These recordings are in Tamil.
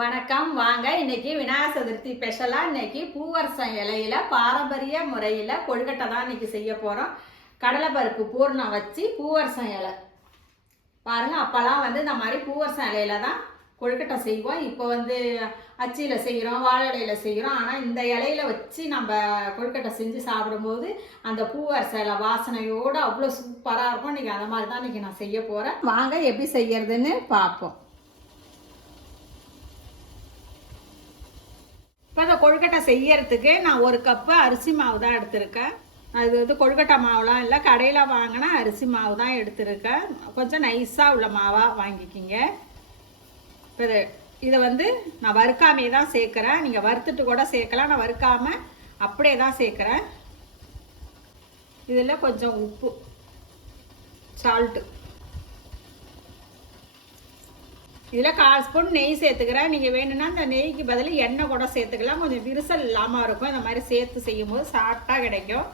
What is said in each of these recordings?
வணக்கம். வாங்க இன்னைக்கு விநாயகர் சதுர்த்தி ஸ்பெஷலாக இன்னைக்கு பூவரசம் இலையில பாரம்பரிய முறையில் கொழுக்கட்டை தான் இன்னைக்கு செய்ய போகிறோம் கடலைப்பருப்பு பூர்ணம் வச்சு பூவரசம் இலை. பாருங்க அப்போல்லாம் வந்து இந்த மாதிரி பூவரசம் இலையில தான் கொழுக்கட்டை செய்வோம். இப்போ வந்து அச்சியில் செய்கிறோம் வாழை இலையில் செய்கிறோம் ஆனால் இந்த இலையில வச்சு நம்ம கொழுக்கட்டை செஞ்சு சாப்பிடும்போது அந்த பூவரச இலை வாசனையோடு அவ்வளோ சூப்பராக இருக்கும். இன்றைக்கி அந்த மாதிரி தான் இன்றைக்கி நான் செய்ய போகிறேன் வாங்க எப்படி செய்யறதுன்னு பார்ப்போம். இப்போ இந்த கொழுக்கட்டை செய்யறதுக்கு நான் ஒரு கப்பு அரிசி மாவு தான் எடுத்திருக்கேன். அது வந்து கொழுக்கட்டை மாவுலாம் இல்லை கடையில் வாங்கினா அரிசி மாவு தான் எடுத்திருக்கேன். கொஞ்சம் நைஸாக உள்ள மாவாக வாங்கிக்கிங்க. இப்போ இது இதை வந்து நான் வறுக்காமே தான் சேர்க்குறேன். நீங்கள் வறுத்துட்டு கூட சேர்க்கலாம். நான் வறுக்காம அப்படியே தான் சேர்க்குறேன். இதில் கொஞ்சம் உப்பு சால்ட்டு இதில் கால் ஸ்பூன் நெய் சேர்த்துக்கிறேன். நீங்கள் வேணும்னா அந்த நெய்க்கு பதில் எண்ணெய் கூட சேர்த்துக்கலாம். கொஞ்சம் விரிசல் இல்லாமல் இருக்கும். இந்த மாதிரி சேர்த்து செய்யும் போது சாஃப்டாக கிடைக்கும்.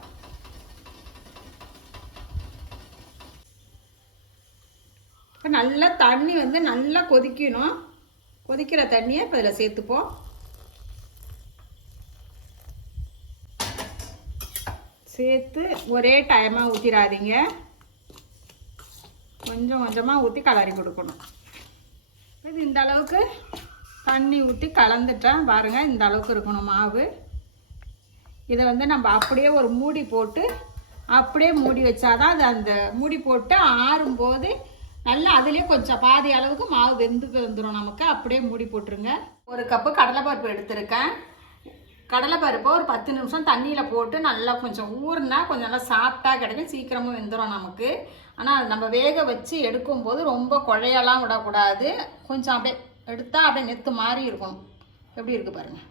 இப்போ நல்லா தண்ணி வந்து நல்லா கொதிக்கணும். கொதிக்கிற தண்ணியை இப்போ இதில் சேர்த்துப்போம். சேர்த்து ஒரே டைமாக ஊற்றிடாதீங்க கொஞ்சம் கொஞ்சமாக ஊற்றி கலரி கொடுக்கணும். இது இந்த அளவுக்கு தண்ணி ஊற்றி கலந்துட்டேன் பாருங்கள் இந்த அளவுக்கு இருக்கணும் மாவு. இதை வந்து நம்ம அப்படியே ஒரு மூடி போட்டு அப்படியே மூடி வச்சாதான் அது அந்த மூடி போட்டு ஆறும்போது நல்லா அதுலேயே கொஞ்சம் பாதி அளவுக்கு மாவு வெந்து வந்துடும் நமக்கு அப்படியே மூடி போட்டுருங்க. ஒரு கப்பு கடலைப்பருப்பு எடுத்திருக்கேன். கடலைப்பருப்பை ஒரு பத்து நிமிஷம் தண்ணியில் போட்டு நல்லா கொஞ்சம் ஊறுனா கொஞ்சம் நல்லா சாப்பிட்டா கிடைக்கும். சீக்கிரமாக வெந்துடும் நமக்கு. ஆனால் அது நம்ம வேக வச்சு எடுக்கும்போது ரொம்ப குழையெல்லாம் விடக்கூடாது. கொஞ்சம் அப்படியே எடுத்தால் அப்படியே நெத்து மாதிரி இருக்கும். எப்படி இருக்குது பாருங்கள்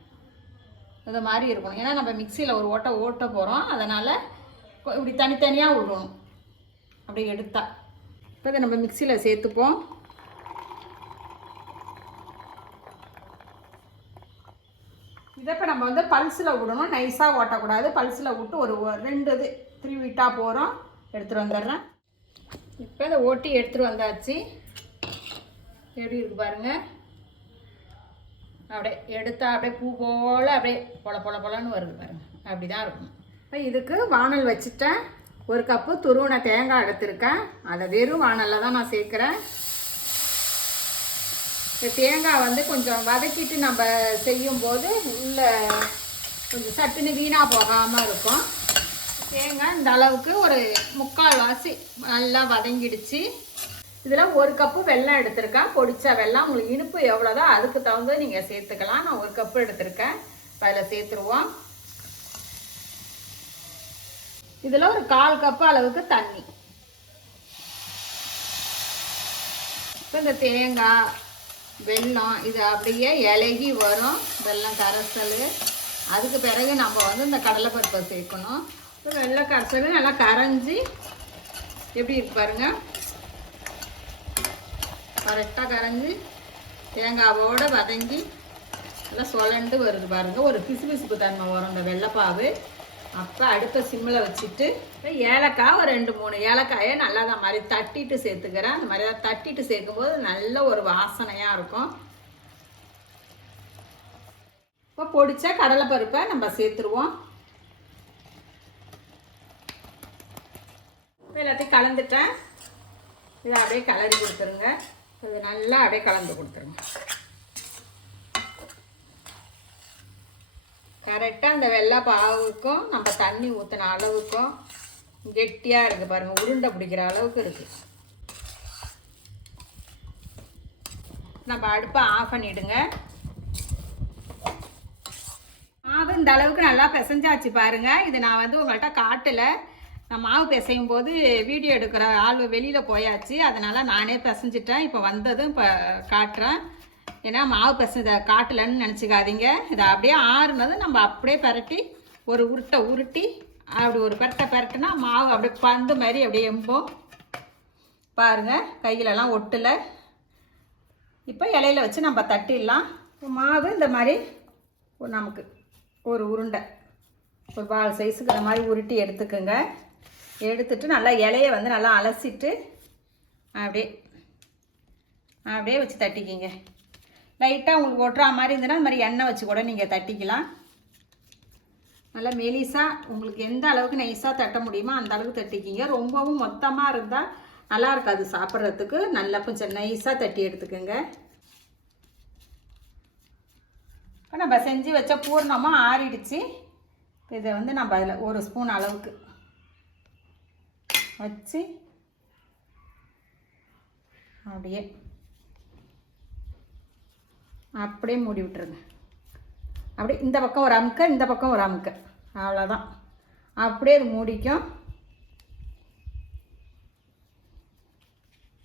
இது மாதிரி இருக்கணும். ஏன்னா நம்ம மிக்சியில் ஒரு ஓட்டை ஓட்ட போகிறோம் அதனால் இப்படி தனித்தனியாக விடணும் அப்படி எடுத்தா. இப்போ இதை நம்ம மிக்சியில் சேர்த்துப்போம். இதை இப்போ நம்ம வந்து பல்ஸில் விடணும். நைஸாக ஓட்டக்கூடாது. பல்ஸில் விட்டு ஒரு ரெண்டு இது த்ரீ வீட்டாக போகிறோம் எடுத்துகிட்டு வந்துடுறேன். இப்போ இதை ஓட்டி எடுத்துகிட்டு வந்தாச்சு. எப்படி இருக்கு பாருங்கள் அப்படியே எடுத்தால் அப்படியே பூ போல் அப்படியே பொல பொல பொலன்னு வருது பாருங்கள் அப்படி தான் இருக்கும். இப்போ இதுக்கு வானல் வச்சுட்டேன். ஒரு கப்பு துருவனை தேங்காய் எடுத்திருக்கேன். அதை வெறும் வானலில் தான் நான் சேர்க்குறேன். இந்த தேங்காய் வந்து கொஞ்சம் வதக்கிட்டு நம்ம செய்யும்போது உள்ள கொஞ்சம் சட்டுன்னு வீணாக போகாமல் இருக்கும். தேங்காய் இந்த அளவுக்கு ஒரு முக்கால் வாசி நல்லா வதங்கிடுச்சு. இதில் ஒரு கப்பு வெல்லம் எடுத்திருக்கேன். பொடிச்ச வெள்ளம் உங்களுக்கு இனிப்பு எவ்வளோதோ அதுக்கு தகுந்த நீங்கள் சேர்த்துக்கலாம். நான் ஒரு கப்பு எடுத்திருக்கேன். அதில் சேர்த்துருவோம். இதில் ஒரு கால் கப்பு அளவுக்கு தண்ணி. இப்போ இந்த தேங்காய் வெல்லம் இது அப்படியே இலகி வரும். வெள்ளம் கரைசல். அதுக்கு பிறகு நம்ம வந்து இந்த கடலைப்பருப்பை சேர்க்கணும். இப்போ வெள்ளை கரைசல் நல்லா கரைஞ்சி எப்படி இருக்கு பாருங்க. கரெக்டாக கரைஞ்சி தேங்காவோடு வதங்கி நல்லா சுழண்டு வருது பாருங்கள் ஒரு பிசுபிசுப்பு தன்மை வரும் இந்த வெள்ளைப்பாவு. அப்போ அடுப்பை சிம்மில் வச்சுட்டு இப்போ ஏலக்காய் ஒரு ரெண்டு மூணு ஏலக்காயை நல்லா தான் மாதிரி தட்டிட்டு சேர்த்துக்கிறேன். அந்த மாதிரி தான் தட்டிட்டு சேர்க்கும்போது நல்ல ஒரு வாசனையாக இருக்கும். இப்போ பொடிச்ச கடலைப்பருப்பை நம்ம சேர்த்துருவோம். இப்போ எல்லாத்தையும் கலந்துட்டேன். இதை அப்படியே கலரி கொடுத்துருங்க. இது நல்லா அப்படியே கலந்து கொடுத்துருங்க. கரெக்டாக அந்த வெள்ளை பாவுக்கும் நம்ம தண்ணி ஊற்றின அளவுக்கும் கெட்டியாக இருக்குது பாருங்கள் உருண்டை பிடிக்கிற அளவுக்கு இருக்குது நம்ம அடுப்பை ஆஃப் பண்ணிவிடுங்க மாவு இந்த அளவுக்கு நல்லா பிசைஞ்சாச்சு பாருங்கள் இது நான் வந்து உங்கள்கிட்ட காட்டலை. நான் மாவு பிசையும் போது வீடியோ எடுக்கிற ஆள் வெளியில் போயாச்சு. அதனால் நானே பிசைஞ்சிட்டேன். இப்போ வந்ததும் இப்போ காட்டுறேன். ஏன்னா மாவு பசங்க இதை காட்டலன்னு நினச்சிக்காதீங்க. இதை அப்படியே ஆறுனதும் நம்ம அப்படியே பரட்டி ஒரு உருட்டை உருட்டி அப்படி ஒரு பரட்டை பரட்டினா மாவு அப்படியே பந்து மாதிரி அப்படியே எம்போம். பாருங்கள் கையிலலாம் ஒட்டலை. இப்போ இலையில வச்சு நம்ம தட்டிடலாம். மாவு இந்த மாதிரி ஒரு நமக்கு ஒரு உருண்டை ஒரு பால் சைஸுக்கு இந்த மாதிரி உருட்டி எடுத்துக்கோங்க. எடுத்துட்டு நல்லா இலைய வந்து நல்லா அலசிட்டு அப்படியே அப்படியே வச்சு தட்டிக்கிங்க. லைட்டாக உங்களுக்கு ஒட்டுறா மாதிரி இருந்ததுன்னா இந்த மாதிரி எண்ணெய் வச்சு கூட நீங்கள் தட்டிக்கலாம். நல்லா மெலிசாக உங்களுக்கு எந்த அளவுக்கு நைஸாக தட்ட முடியுமோ அந்த அளவுக்கு தட்டிக்கிங்க. ரொம்பவும் மொத்தமாக இருந்தால் நல்லா இருக்காது சாப்பிட்றதுக்கு. நல்லா கொஞ்சம் நைஸாக தட்டி எடுத்துக்கோங்க. இப்போ நம்ம செஞ்சு வச்ச பூர்ணமாக ஆறிடுச்சு. இதை வந்து நம்ம அதில் ஒரு ஸ்பூன் அளவுக்கு வச்சு அப்படியே அப்படியே மூடி விட்டுருங்க. அப்படியே இந்த பக்கம் ஒரு அமுக்க இந்த பக்கம் ஒரு அமுக்க. அவ்வளோதான் அப்படியே அது மூடிக்கும்.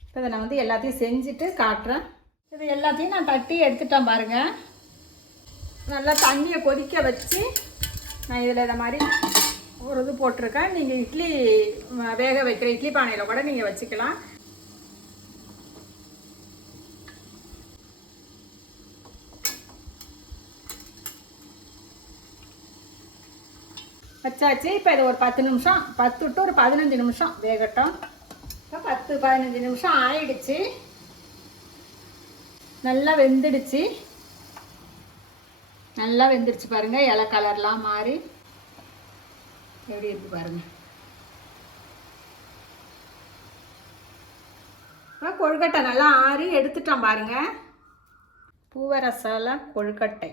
இப்போ இதை நான் வந்து எல்லாத்தையும் செஞ்சுட்டு காட்டுறேன். இது எல்லாத்தையும் நான் தட்டி எடுத்துட்டேன் பாருங்கள் நல்லா தண்ணியை கொதிக்க வச்சு நான் இதில் இதை மாதிரி ஒரு இது போட்டிருக்கேன். நீங்கள் இட்லி வேக வைக்கிற இட்லி பானையில் கூட நீங்கள் வச்சுக்கலாம். வச்சாச்சு. இப்போ இது ஒரு பத்து நிமிஷம் பத்து டு ஒரு பதினஞ்சு நிமிஷம் வேகட்டும். இப்போ பத்து பதினஞ்சு நிமிஷம் ஆயிடுச்சு. நல்லா வெந்துடுச்சு. நல்லா வெந்துடுச்சு பாருங்கள் இலை கலர்லாம் மாறி. எப்படி இருக்கு பாருங்கள் இப்போ கொழுக்கட்டை நல்லா ஆறி எடுத்துட்டோம் பாருங்க. பூவரசால கொழுக்கட்டை.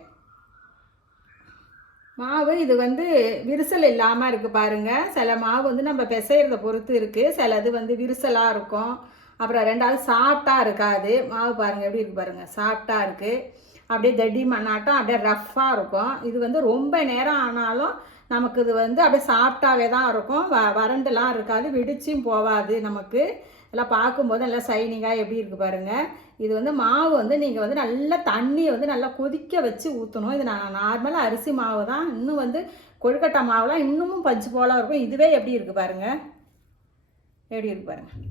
மாவு இது வந்து விரிசல் இல்லாமல் இருக்குது பாருங்க. சில மாவு வந்து நம்ம பிசைகிறத பொறுத்து இருக்குது சில இது வந்து விரிசலாக இருக்கும். அப்புறம் ரெண்டாவது சாஃப்டாக இருக்காது. மாவு பாருங்கள் எப்படி இருக்கு பாருங்கள் சாஃப்டாக இருக்குது அப்படியே தடி மண்ணாட்டம் அப்படியே ரஃப்பாக இருக்கும். இது வந்து ரொம்ப நேரம் ஆனாலும் நமக்கு இது வந்து அப்படியே சாஃப்டாகவே தான் இருக்கும். வ வறண்டுலாம் இருக்காது. விடிச்சும் போகாது நமக்கு. எல்லாம் பார்க்கும்போது நல்லா சைனிங்காக எப்படி இருக்குது பாருங்கள் இது வந்து மாவு வந்து நீங்கள் வந்து நல்லா தண்ணியை வந்து நல்லா கொதிக்க வச்சு ஊற்றணும் இது நான் நார்மலாக அரிசி மாவு தான். இன்னும் வந்து கொழுக்கட்டை மாவுலாம் இன்னமும் பஞ்சு போல இருக்கும். இதுவே எப்படி இருக்குது பாருங்கள் எப்படி இருக்குது பாருங்கள்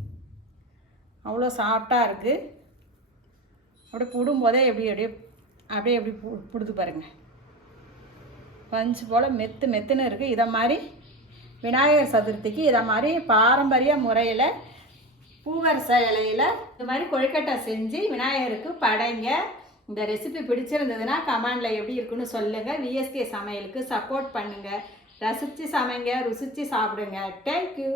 அவ்வளோ சாஃப்டாக இருக்குது அப்படியே புடும்போதே எப்படி அப்படியே அப்படியே எப்படி பு புடுது பாருங்க. பஞ்சு போல் மெத்து மெத்துன்னு இருக்குது இதை மாதிரி விநாயகர் சதுர்த்திக்கு இதை மாதிரி பாரம்பரிய முறையில் பூவரச இலையில் இந்த மாதிரி கொழுக்கட்டை செஞ்சு விநாயகருக்கு படைங்க. இந்த ரெசிபி பிடிச்சிருந்ததுன்னா கமெண்டில் எப்படி இருக்குன்னு சொல்லுங்கள் விஎஸ்கே சமையலுக்கு சப்போர்ட் பண்ணுங்கள் ரசித்து சமைங்க ருசித்து சாப்பிடுங்க. தேங்க்யூ